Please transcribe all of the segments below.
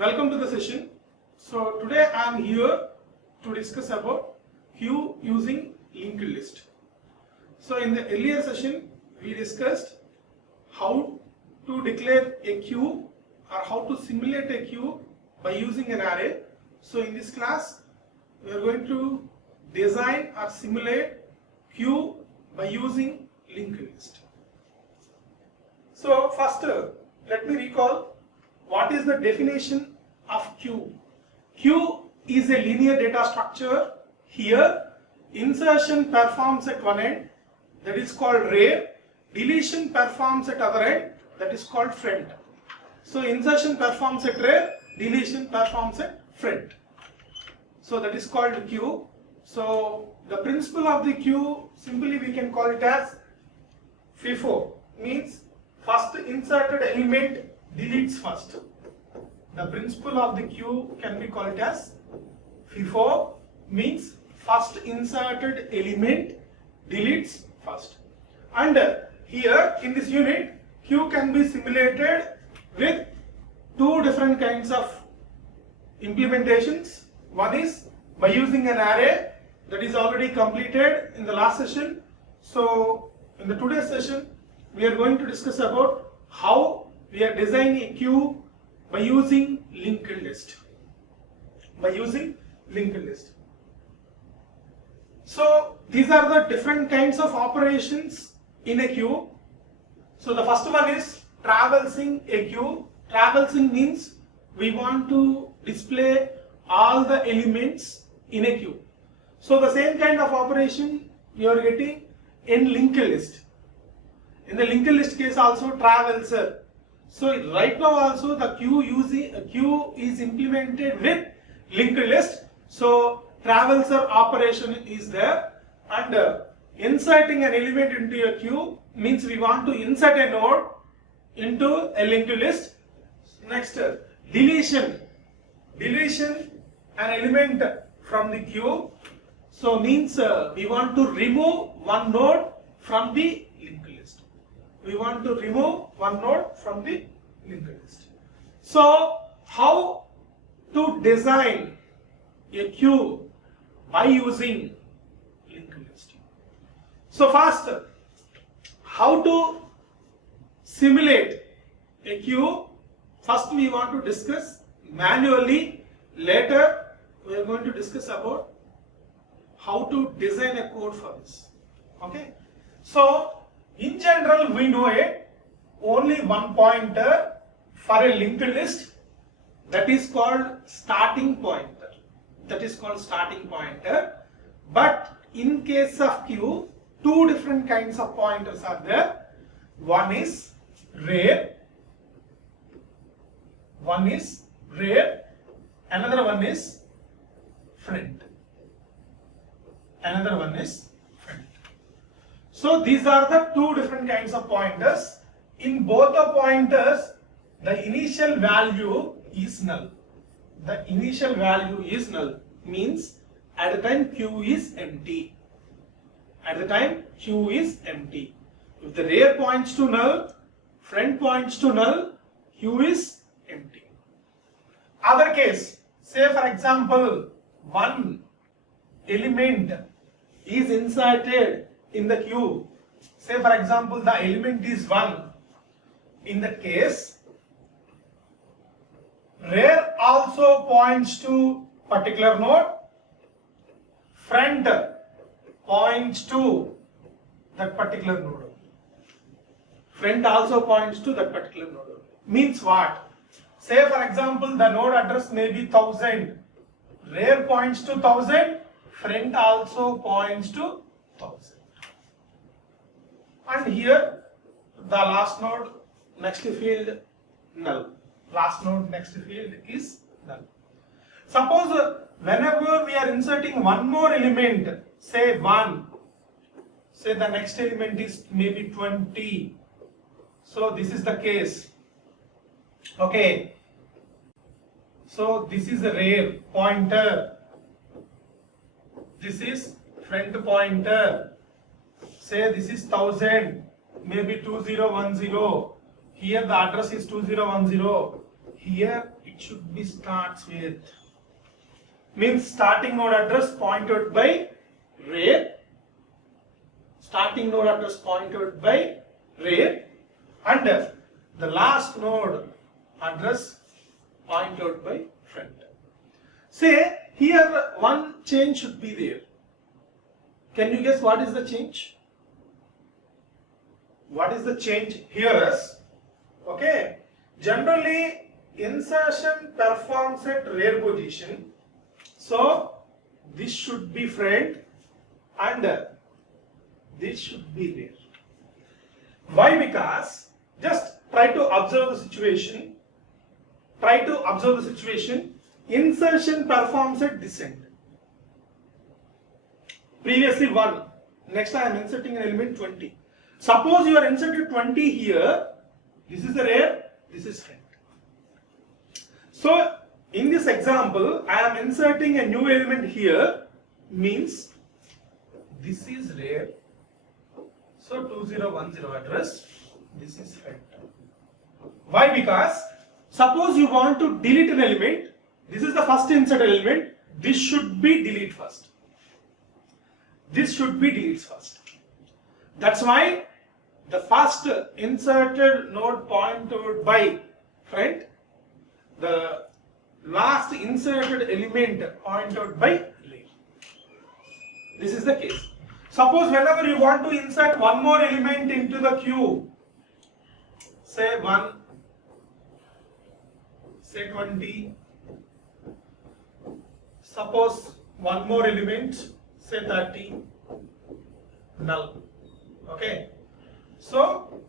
Welcome to the session. So today I am here to discuss about queue using linked list. So in the earlier session we discussed how to declare a queue or how to simulate a queue by using an array. So in this class we are going to design or simulate queue by using linked list. So first let me recall what is the definition of queue. Queue is a linear data structure. Here insertion performs at one end, that is called rear. Deletion performs at other end, that is called front. So insertion performs at rear, deletion performs at front. So that is called queue. So the principle of the queue, simply we can call it as FIFO, means first inserted element deletes first. The principle of the queue can be called as FIFO, means first inserted element deletes first. And here in this unit, queue can be simulated with two different kinds of implementations. One is by using an array, that is already completed in the last session. So in the today's session we are going to discuss about how we are designing a queue by using linked list. So these are the different kinds of operations in a queue. So the first one is traversing a queue. Traversing means we want to display all the elements in a queue. So the same kind of operation you are getting in linked list. In the linked list case also traverser. So right now also the queue is implemented with linked list. So traverser operation is there, and inserting an element into a queue means we want to insert a node into a linked list. Next, deletion an element from the queue. So means we want to remove one node from the linked list. So how to design a queue by using linked list? So first, how to simulate a queue? First we want to discuss manually. Later we are going to discuss about how to design a code for this. Okay. So in general we know only one pointer for a linked list, that is called starting pointer. But in case of queue, two different kinds of pointers are there. One is rear, another one is front. So these are the two different kinds of pointers. In both the pointers, the initial value is null. Means at the time queue is empty. If the rear points to null, front points to null, queue is empty. Other case, say for example, one element is inserted in the queue. Say for example the element is 1. In that case, rear also points to particular node, front points to that particular node. Means what? Say for example the node address may be 1000. Rear points to 1000, front also points to 1000. And here the last node next field null. Suppose whenever we are inserting one more element, say 1, say the next element is maybe 20. So this is the case. Okay. So this is the rear pointer. This is front pointer. Say this is 1000, maybe 2010. Here the address is 2010. here it should be starts with, means starting node address pointed by rear, starting node address pointed by rear, and the last node address pointed by front. Say here one change should be there. Can you guess what is the change? What is the change here is, okay, generally insertion performs at rear position, so this should be front and this should be rear. Why? Because just try to observe the situation. Try to observe the situation. Insertion performs at this end. Previously 1. Next I am inserting an element 20. Suppose you are inserted 20 here. This is the rear. This is front. So in this example, I am inserting a new element here. Means this is rear. So 2010 address. This is front. Why? Because suppose you want to delete an element. This is the first insert element. This should be delete first. This should be delete first. That's why the first inserted node pointed by front, the last inserted element pointed by rear. This is the case. Suppose whenever you want to insert one more element into the queue, say 1, say 20, suppose one more element, say 30, null. Okay. So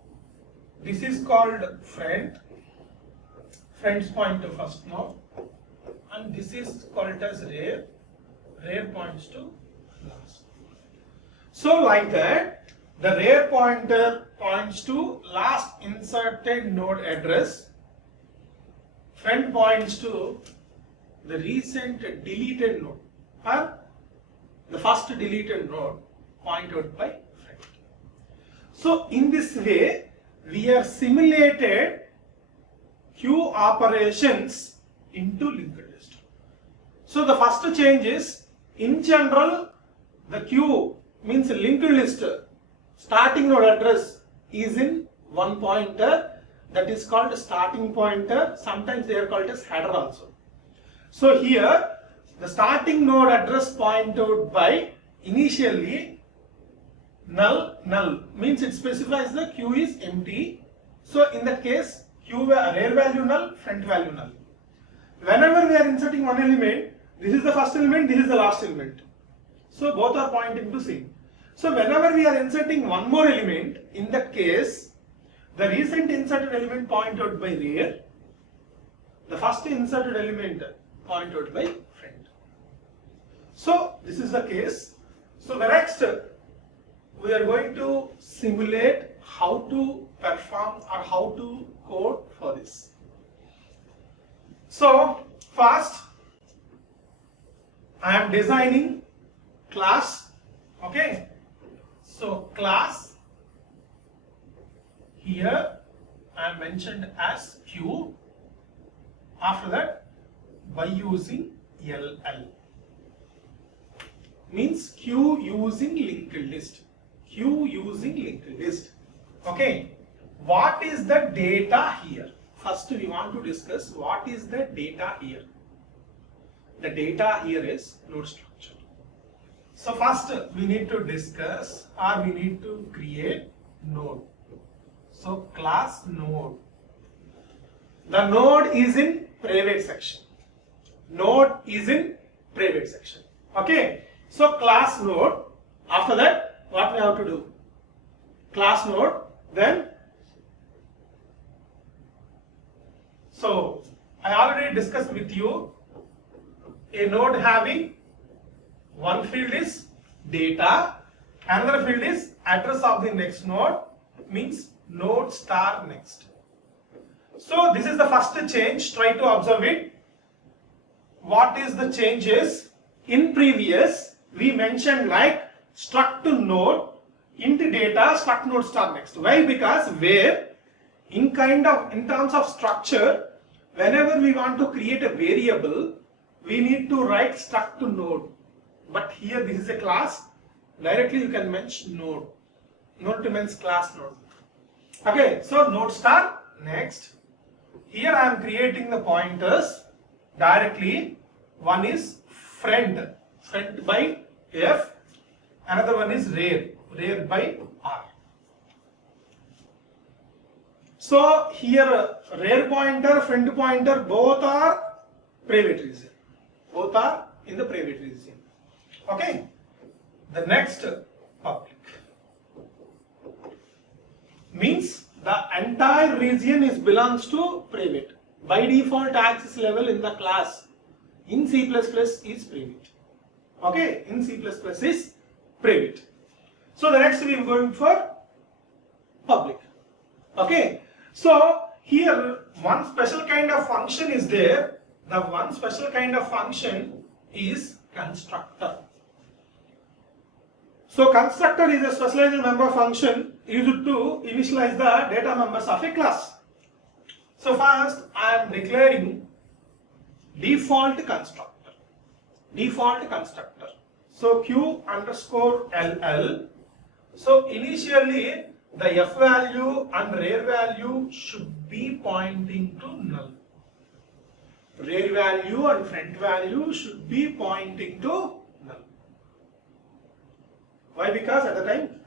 this is called front. Front's point to first node, and this is called as rear. Rear points to last. So like that, the rear pointer points to last inserted node address. Front points to the recent deleted node or the first deleted node pointed by front. So in this way, we are simulated queue operations into linked list. So the first change is, in general, the queue means linked list starting node address is in one pointer, that is called starting pointer. Sometimes they are called as header also. So here the starting node address pointed by initially null, means it specifies the queue is empty. So in that case, rear value null, front value null. Whenever we are inserting one element, this is the first element, this is the last element. So both are pointing to same. So whenever we are inserting one more element, in that case, the recent inserted element pointed by rear, the first inserted element pointed by front. So this is the case. So the next, we are going to simulate how to perform or how to code for this. So first, I am designing class. Okay. So class here I am mentioned as queue. After that, by using LL, means queue using linked list. Queue using linked list. Okay. What is the data here? First we want to discuss what is the data here. The data here is node structure. So first we need to discuss or we need to create node. So class node. The node is in private section. Node is in private section. Okay. So class node. After that, what we have to do? Class node. Then, so I already discussed with you a node having one field is data, another field is address of the next node, means node star next. So this is the first change. Try to observe it. What is the changes? In previous we mentioned like struct node int data struct node star next. Why? Because where in terms of structure, whenever we want to create a variable, we need to write struct to node. But here this is a class, directly you can mention node. Node means class node. Okay, so node star. Next, here I am creating the pointers directly. One is friend by F, another one is rare by R. So here rare pointer, friend pointer, both are private region. Both are in the private region. Okay. The next public means the entire region belongs to private. By default, access level in the class in C++ is private. Okay, in C++ is private. So the next we are going for public. Okay, so here one special kind of function is there. The one special kind of function is constructor. So constructor is a specialized member function used to initialize the data members of a class. So first I am declaring default constructor. Default constructor. So q underscore ll. So initially the f value and rare value should be pointing to null. Rare value and friend value should be pointing to null. Why? Because at the time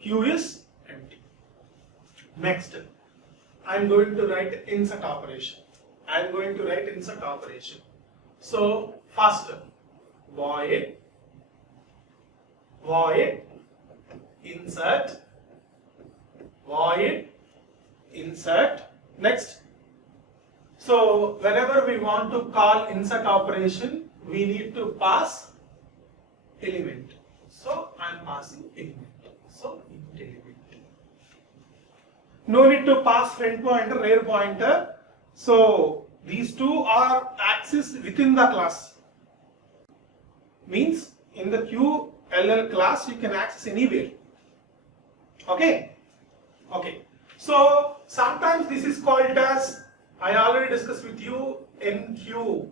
q is empty. Next, I am going to write insert operation. So first void insert. Next, so whenever we want to call insert operation, we need to pass element. So I am passing element. So int element. No need to pass friend pointer, rare pointer. So these two are accessed within the class. Means in the QLL class you can access anywhere. Okay. Okay. So sometimes this is called as, I already discussed with you, NQ.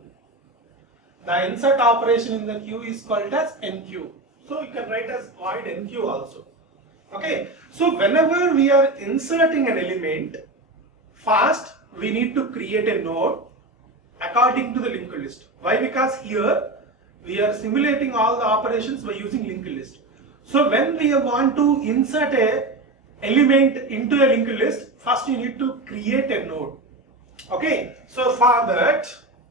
The insert operation in the queue is called as NQ. So you can write as void NQ also. Okay. So whenever we are inserting an element, first we need to create a node according to the linked list. Why? Because here we are simulating all the operations by using linked list. So when we want to insert a element into a linked list, first you need to create a node. Okay, so for that,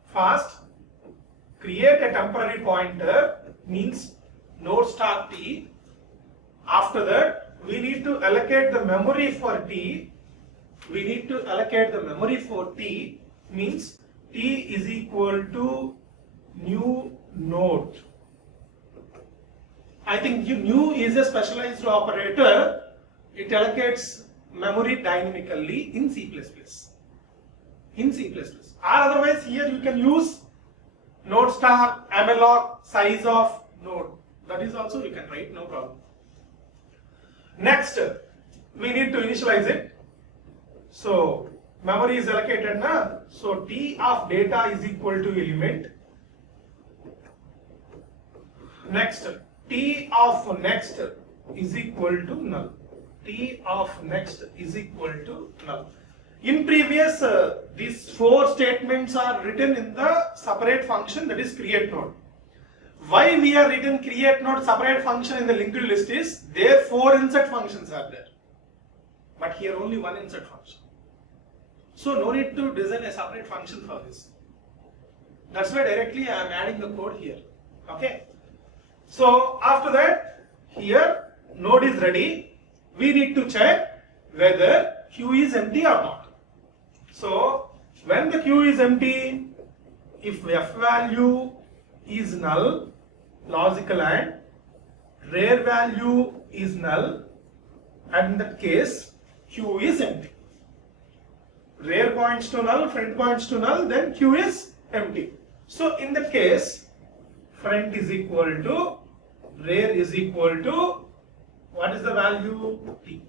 first create a temporary pointer, means node star t. After that, we need to allocate the memory for t. Means t is equal to new node. I think new is a specialized operator. It allocates memory dynamically in C++. Or otherwise here you can use node star malloc size of node. That is also you can write, no problem. Next, we need to initialize it. So memory is allocated now. So t of data is equal to element. Next, t of next is equal to null. T of next is equal to null. In previous, these four statements are written in the separate function, that is create node. Why we are written create node separate function in the linked list is there 4 insert functions are there, but here only one insert function. So no need to design a separate function for this. That's why directly I am adding the code here. Okay. So after that, here node is ready. We need to check whether queue is empty or not. So when the queue is empty, if f value is null, logical AND, rare value is null, and in that case queue is empty. Rare points to null, friend points to null, then queue is empty. So in that case, friend is equal to rare is equal to, what is the value? T.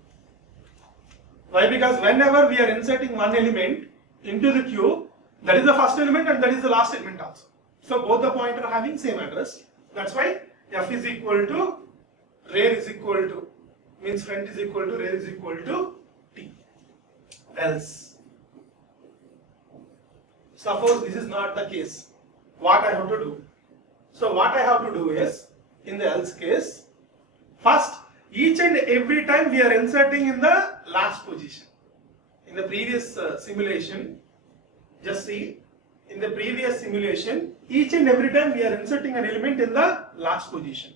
Why? Because whenever we are inserting one element, into the queue. That is the first element and that is the last element also. So both the pointer are having same address. That's why f is equal to rear is equal to, means front is equal to rear is equal to t. Else, suppose this is not the case, what I have to do? So what I have to do is, in the else case, first each and every time we are inserting in the last position. In the previous simulation, just see, in the previous simulation, each and every time we are inserting an element in the last position.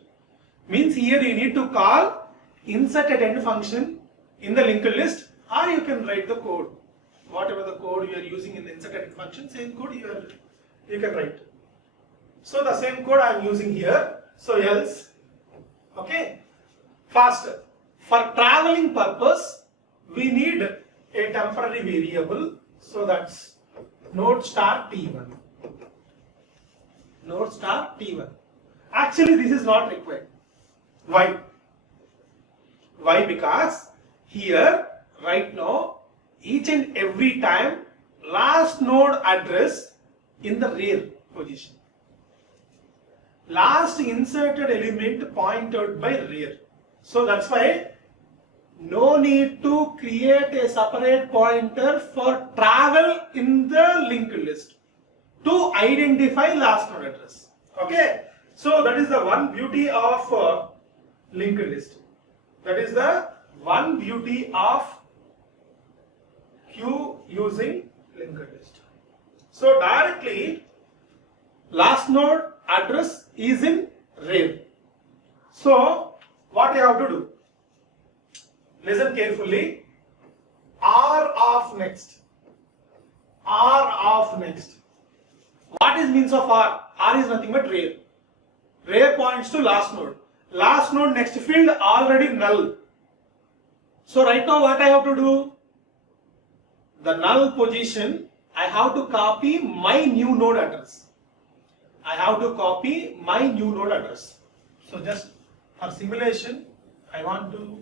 Means here you need to call insert at end function in the linked list, or you can write the code. Whatever the code you are using in the insert at end function, same code you can write. So the same code I am using here. So else, okay. First, for traveling purpose, we need a temporary variable. So that's node star t1. Node star t1. Actually, this is not required. Why? Why? Because here, right now, each and every time, last node address in the rear position. Last inserted element pointed by rear. So that's why no need to create a separate pointer for travel in the linked list to identify last node address. Okay. So that is the one beauty of linked list. That is the one beauty of queue using linked list. So directly last node address is in rear. So what you have to do? Listen carefully. R of next. R of next. What is means of R? R is nothing but rear. Rear points to last node. Last node next field already null. So right now what I have to do? The null position, I have to copy my new node address. I have to copy my new node address. So just for simulation, I want to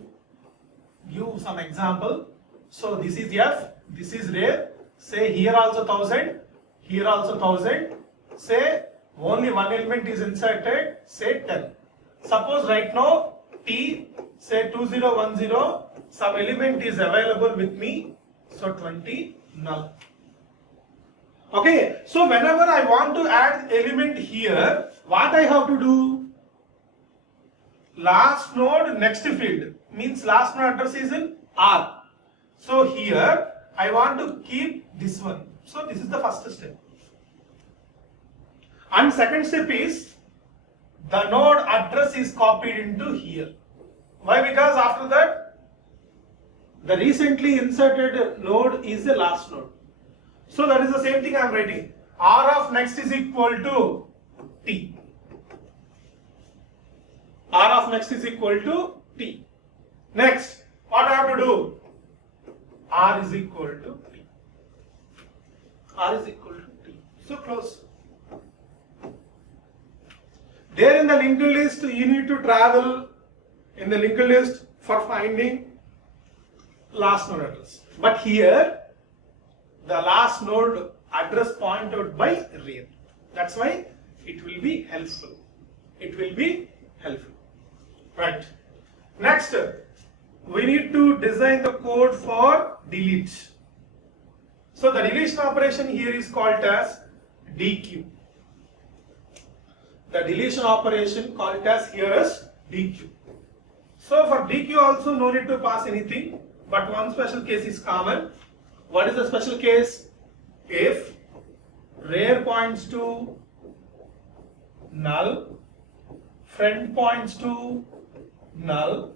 give some example. So this is F, this is rear. Say here also 1000, here also 1000. Say only one element is inserted, say 10. Suppose right now T, say 2010, some element is available with me, so 20 null. Okay, so whenever I want to add element here, what I have to do? Last node next field, means last node address is in R. So here I want to keep this one. So this is the first step. And second step is the node address is copied into here. Why? Because after that the recently inserted node is the last node. So that is the same thing I am writing. R of next is equal to T. R of next is equal to T. Next, what I have to do? R is equal to T. R is equal to T. So close. There in the linked list, you need to travel in the linked list for finding last node address. But here, the last node address pointed by rear. That's why it will be helpful. It will be helpful. Right. Next, we need to design the code for delete. So the deletion operation here is called as DQ. The deletion operation called as here as DQ. So for DQ also no need to pass anything, but one special case is common. What is the special case? If rear points to null, front points to null,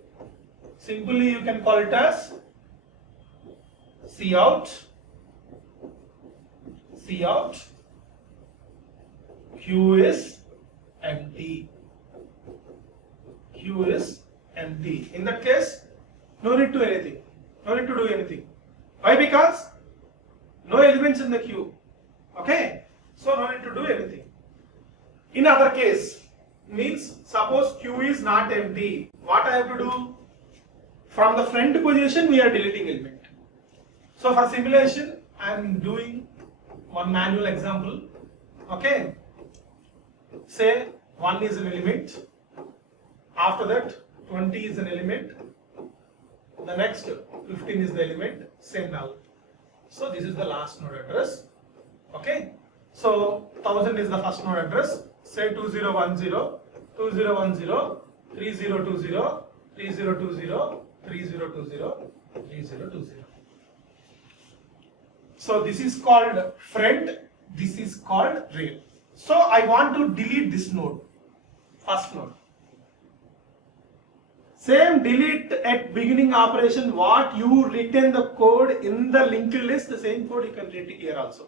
simply you can call it as cout, Q is empty. Q is empty. In that case, no need to anything. No need to do anything. Why? Because no elements in the queue. Okay? So no need to do anything. In other case, means suppose queue is not empty. What I have to do? From the front position we are deleting element. So for simulation, I am doing one manual example. Okay, say 1 is an element, after that 20 is an element, the next 15 is the element, same null. So this is the last node address. Okay, so 1000 is the first node address, say 2010, 2010, 3020, 3020, 3020, 3020. So this is called friend, this is called real. So I want to delete this node, first node. Same delete at beginning operation, what you written the code in the linked list, the same code you can write here also.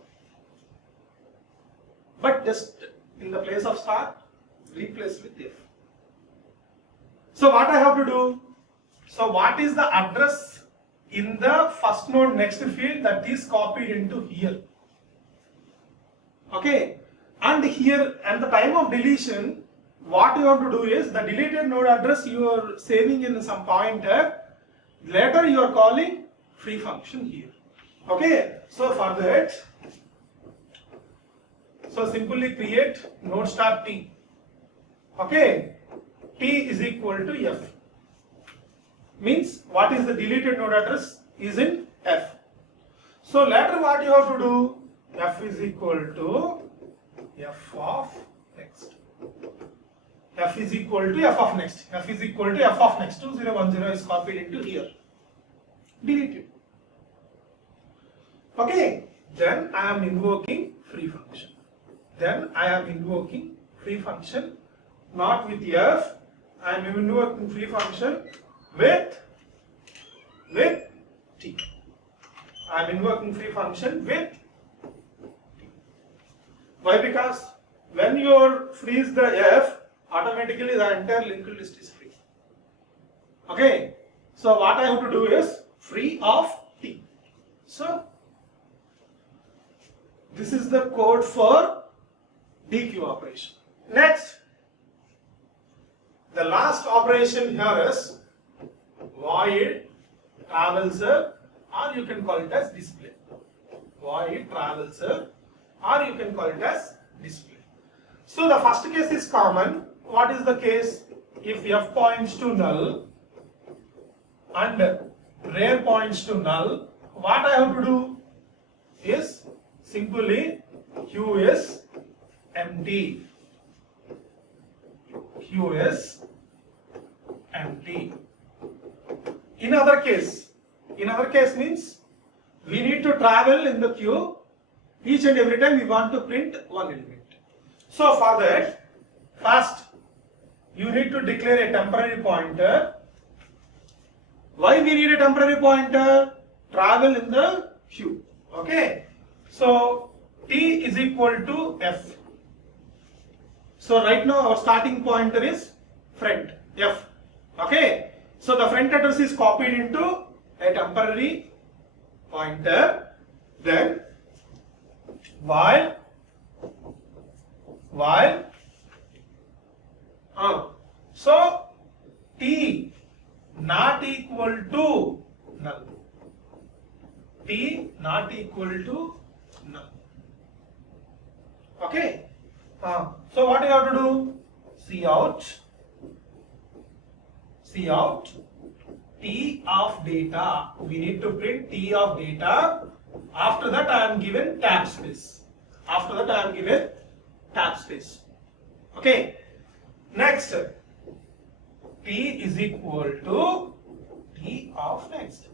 But just in the place of star, replace with if. So what I have to do? So what is the address in the first node next field that is copied into here? Okay, and here at the time of deletion, what you have to do is the deleted node address you are saving in some pointer. Later you are calling free function here. Okay, so for that, so simply create node star t. Okay, t is equal to f. Means what is the deleted node address is in f. So later what you have to do? F is equal to f of next. F is equal to f of next. F is equal to f of next. 2010 is copied into here. Deleted. Okay. Then I am invoking free function. Then I am invoking free function not with f. I am invoking free function with t. I am invoking free function with t. Why? Because when you freeze the f, automatically the entire linked list is free. Okay, so what I have to do is free of t. So this is the code for dequeue operation. Next, the last operation here is void traverser, or you can call it as display. Void traverser, or you can call it as display. So the first case is common. What is the case? If f points to null and rare points to null, what I have to do is simply q is empty. Q is empty. In other case means we need to travel in the queue. Each and every time we want to print one element. So for that, first you need to declare a temporary pointer. Why we need a temporary pointer? Travel in the queue. Okay. So t is equal to f. So right now our starting pointer is friend f. Okay. So the friend address is copied into a temporary pointer. Then while so t not equal to null. T not equal to null. Okay. So what you have to do? Cout t of data. We need to print t of data. After that I am given tab space. Okay. Next, t is equal to t of next.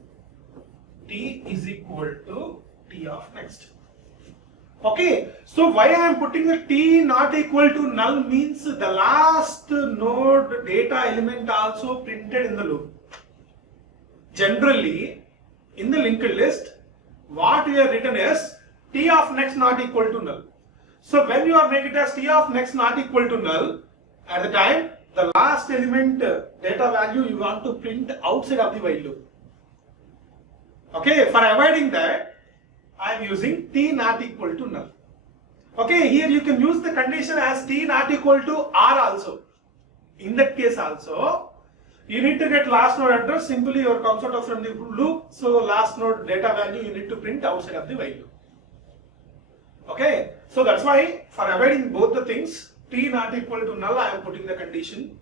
T is equal to t of next. Okay, so why I am putting a t not equal to null means the last node data element also printed in the loop. Generally, in the linked list, what we have written is t of next not equal to null. So when you are making it as t of next not equal to null, at the time the last element data value you want to print outside of the while loop. Okay, for avoiding that, I am using t not equal to null. Okay, here you can use the condition as t not equal to r also. In that case also, You need to get last node address, simply your comes out of from the loop, so last node data value you need to print outside of the while loop. Okay, so that's why for avoiding both the things, t not equal to null, I am putting the condition.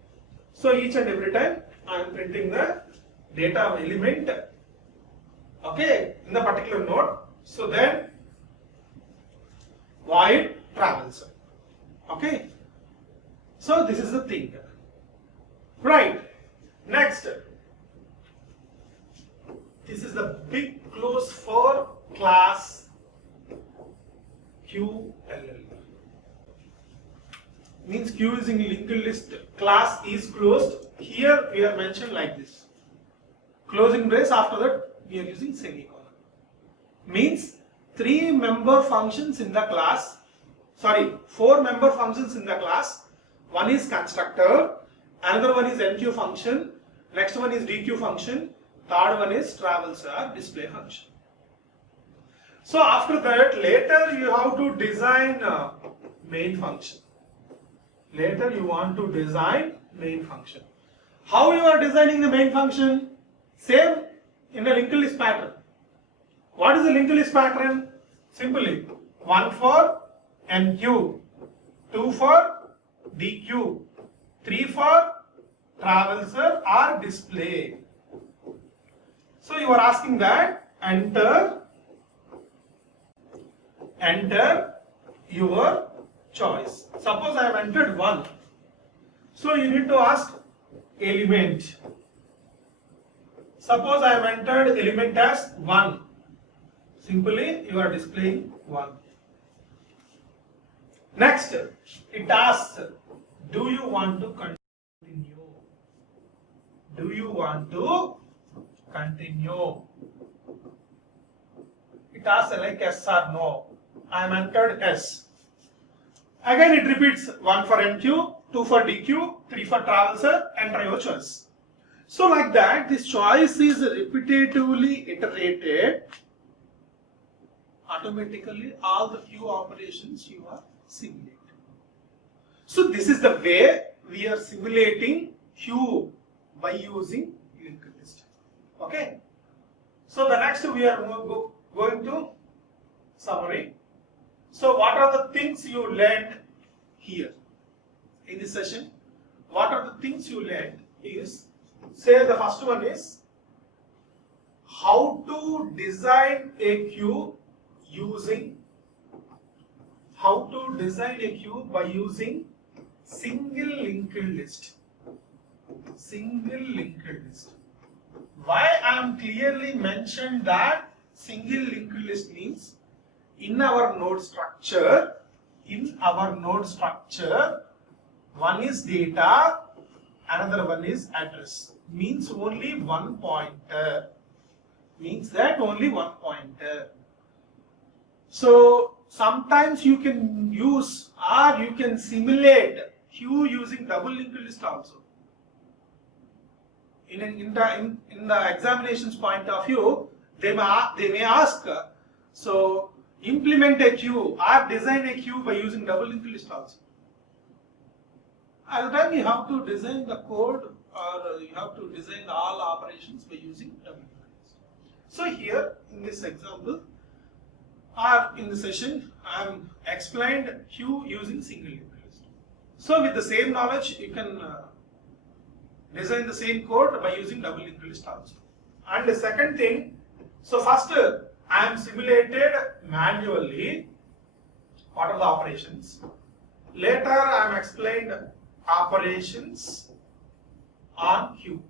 So each and every time I am printing the data element, okay, in the particular node. So then void travels. Okay, so this is the thing. Right. Next, this is the big close for class QLL. Means Q is in linked list, class is closed. Here we are mentioned like this. Closing brace, after that we are using semicolon. Means 4 functions in the class. One is constructor, another one is enqueue function, next one is dequeue function, third one is travels or display function. So after that, later you have to design main function. Later you want to design main function. How you are designing the main function? Same in the linked list pattern. What is the linked list pattern? Simply 1 for enqueue, 2 for dequeue, 3 for traverser or display. So you are asking that enter your choice. Suppose I have entered 1. So you need to ask element. Suppose I have entered element as 1. Simply you are displaying 1. Next, it asks, do you want to continue? Do you want to continue? It asks like yes or no. I am entered S. Again it repeats 1 for enqueue, 2 for dequeue, 3 for traverser, enter your choice. So like that, this choice is repetitively iterated. Automatically all the queue operations you are simulating. So this is the way we are simulating queue by using linked list. Okay. So the next we are going to summary. So what are the things you learned here in this session? What are the things you learned is, say the first one is how to design a queue by using single linked list. Single linked list. Why I am clearly mentioned that single linked list means in our node structure, one is data, another one is address. Means only one pointer. Means that only one pointer. So sometimes you can use or you can simulate queue using double linked list also. In the examinations point of view, they may ask, so implement a queue or design a queue by using double linked list also. At the time you have to design the code or you have to design all operations by using double linked list. So here in this example or in the session I am explained queue using single linked list. So with the same knowledge you can design the same code by using double linked list also. And the second thing, so first I am simulated manually what are the operations. Later I am explained operations on queue.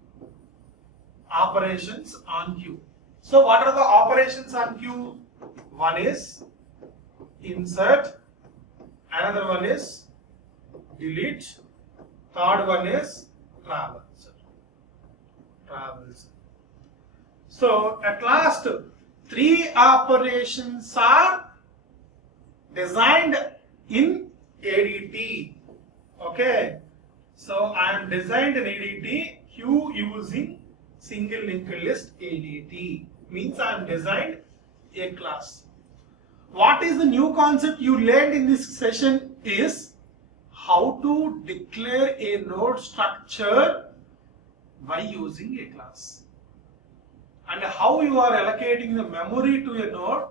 Operations on queue. So what are the operations on queue? One is insert, another one is delete, third one is traverse. So at last 3 operations are designed in ADT. Okay. So I am designed in ADT queue using single linked list ADT. Means I am designed a class. What is the new concept you learned in this session is how to declare a node structure by using a class. And how you are allocating the memory to a node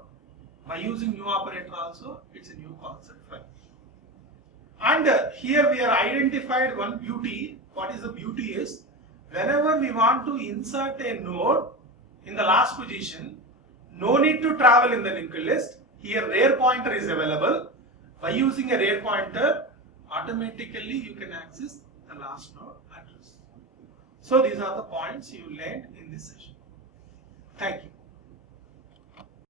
by using new operator also, it's a new concept for you. And here we are identified one beauty. What is the beauty is, whenever we want to insert a node in the last position, no need to travel in the linked list. Here rare pointer is available. By using a rare pointer, automatically you can access the last node address. So these are the points you learned in this session. Thank you.